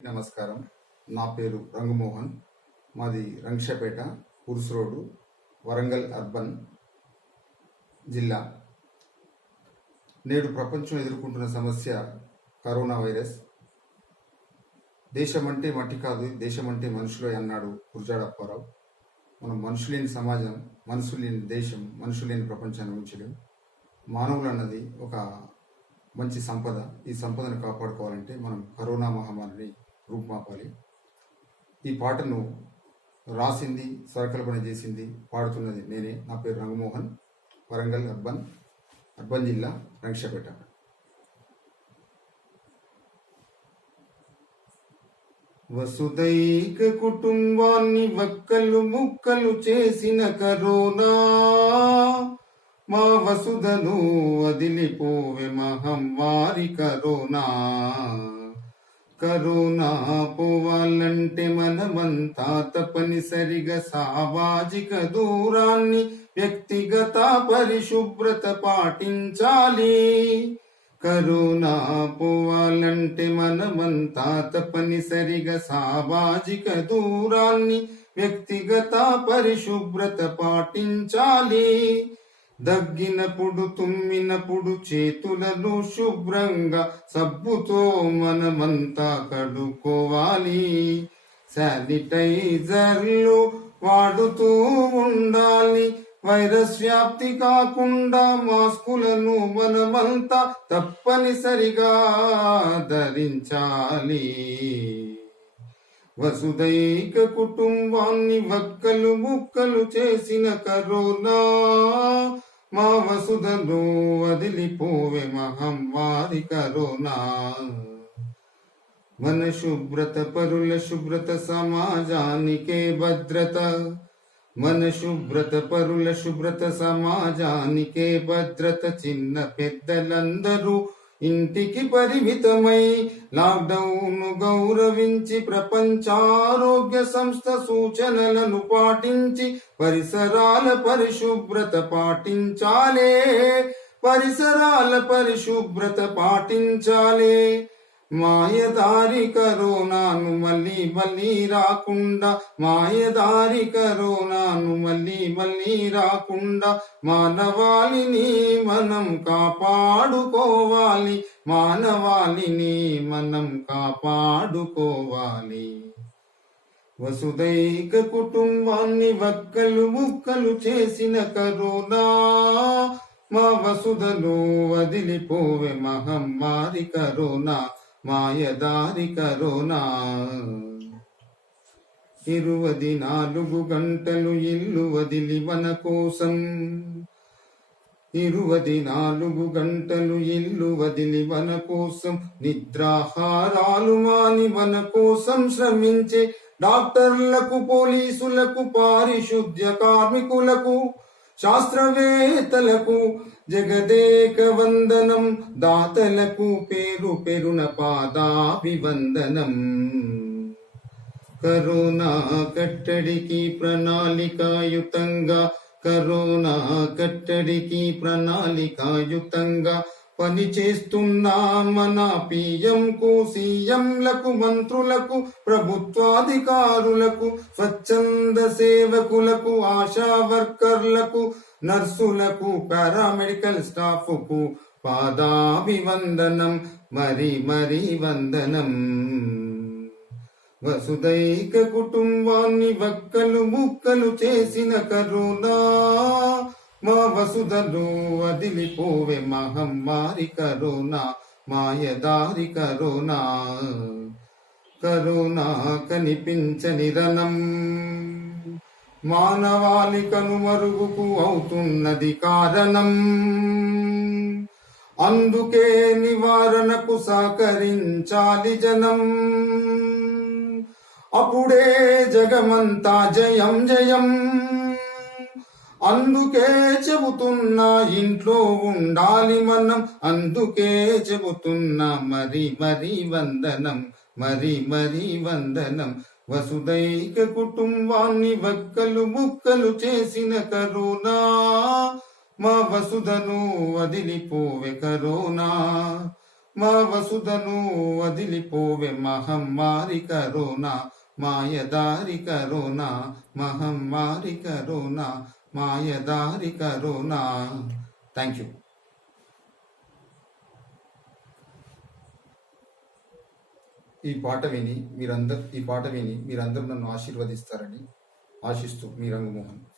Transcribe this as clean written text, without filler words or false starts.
నమస్కారం. నా పేరు రంగమోహన్. మాది రంగశపేట, ఉరుసు రోడ్డు, వరంగల్ అర్బన్ జిల్లా. నేడు ప్రపంచం ఎదుర్కొంటున్న సమస్య కరోనా వైరస్. దేశం అంటే మట్టి కాదు, దేశం అంటే మనుషులే అన్నాడు గురజాడ అప్పారావు. మనం మనుషులు లేని సమాజం, మనుషులు లేని దేశం, మనుషులు లేని ప్రపంచాన్ని ఉంచలేం. మానవులు అన్నది ఒక మంచి సంపద. ఈ సంపదను కాపాడుకోవాలంటే మనం కరోనా మహమ్మారిని రూపుమాపాలి. ఈ పాటను రాసింది, స్వరకల్పన చేసింది, పాడుతున్నది నేనే. నా పేరు రంగమోహన్. వరంగల్ అర్బన్ జిల్లా, రంగశపేట. వసుదైక కుటుంబాన్ని వక్కలు ముక్కలు చేసిన కరోనా, మా వసుదను వదిలిపోవే మహమ్మారి కరోనా. కరోనా పోవాలంటే మనమంతా తప్పనిసరిగా సామాజిక దూరాన్ని, వ్యక్తిగత పరిశుభ్రత పాటించాలి. కరోనా పోవాలంటే మనమంతా తప్పనిసరిగా సామాజిక దూరాన్ని, వ్యక్తిగత పరిశుభ్రత పాటించాలి. దగ్గినప్పుడు తుమ్మినప్పుడు చేతులను శుభ్రంగా సబ్బుతో మనమంతా కడుక్కోవాలి. శానిటైజర్లు వాడుతూ ఉండాలి. వైరస్ వ్యాప్తి కాకుండా మాస్కులను మనమంతా తప్పనిసరిగా ధరించాలి. వసుదైక కుటుంబాన్ని వక్కలు ముక్కలు చేసిన కరోనా, మా వసుదను వదిలిపోవే మహమ్మారి కరోనా. మన శుభ్రత పరుల శుభ్రత సమాజానికే భద్రత. మన శుభ్రత పరుల శుభ్రత సమాజానికే భద్రత. చిన్న పెద్దలందరూ ఇంటికి పరిమితమై లాక్డౌన్ గౌరవించి ప్రపంచారోగ్య సంస్థ సూచనలను పాటించి పరిసరాల పరిశుభ్రత పాటించాలే. పరిసరాల పరిశుభ్రత పాటించాలే. మాయదారి కరోనాను మళ్ళీ రాకుండా, మాయదారి కరోనాను మళ్ళీ రాకుండా మానవాళిని మనం కాపాడుకోవాలి. మానవాళిని మనం కాపాడుకోవాలి. వసుదైక కుటుంబాన్ని వక్కలు ముక్కలు చేసిన కరోనా, మా వసుదను వదిలిపోవే మహమ్మారి కరోనా. మాయదారి కరోనా. 24 గంటలు ఇల్లు వదిలి మన కోసం, 24 గంటలు ఇల్లు వదిలి మన కోసం, నిద్రాహారాలు మాని మన కోసం శ్రమించే డాక్టర్లకు, పోలీసులకు, పారిశుద్ధ్య కార్మికులకు, శాస్త్రవేత్తలకు జగదేక వందనం. దాతలకు పేరు పేరున పాదాభివందనం. కరోనా కట్టడికి ప్రణాళికాయుతంగా, కరోనా కట్టడికి ప్రణాళికాయుతంగా పనిచేస్తున్నా మన పిఎంకు, సీఎంలకు, మంత్రులకు, ప్రభుత్వాధికారులకు, స్వచ్ఛంద సేవకులకు, ఆశా వర్కర్లకు, నర్సులకు, పారామెడికల్ స్టాఫ్కు పాదాభివందనం. మరి వందనం. వసుదైక కుటుంబాన్ని వక్కలు ముక్కలు చేసిన కరోనా, మా వసుదను వదిలిపోవే మహమ్మారి కరోనా. మాయదారి కరోనా. కరోనా కనిపించని రణం, మానవాళి కనుమరుగుకు అవుతున్నది కారణం. అందుకే నివారణకు సహకరించాలి జనం. అప్పుడే జగమంతా జయం జయం. అందుకే చెబుతున్నా ఇంట్లో ఉండాలి మనం. అందుకే చెబుతున్నా మరి వందనం. మరి వందనం. వసుదైక కుటుంబాన్ని వక్కలు ముక్కలు చేసిన కరోనా, మా వసుదను వదిలిపోవే కరోనా. మా వసుధను వదిలిపోవే మహమ్మారి కరోనా, మాయదారి కరోనా, మహమ్మారి కరోనా, మాయదారి కరోనా. Thank you. ఈ పాట విని మీరందరూ నన్ను ఆశీర్వదిస్తారని ఆశిస్తూ మీ రంగమోహన్.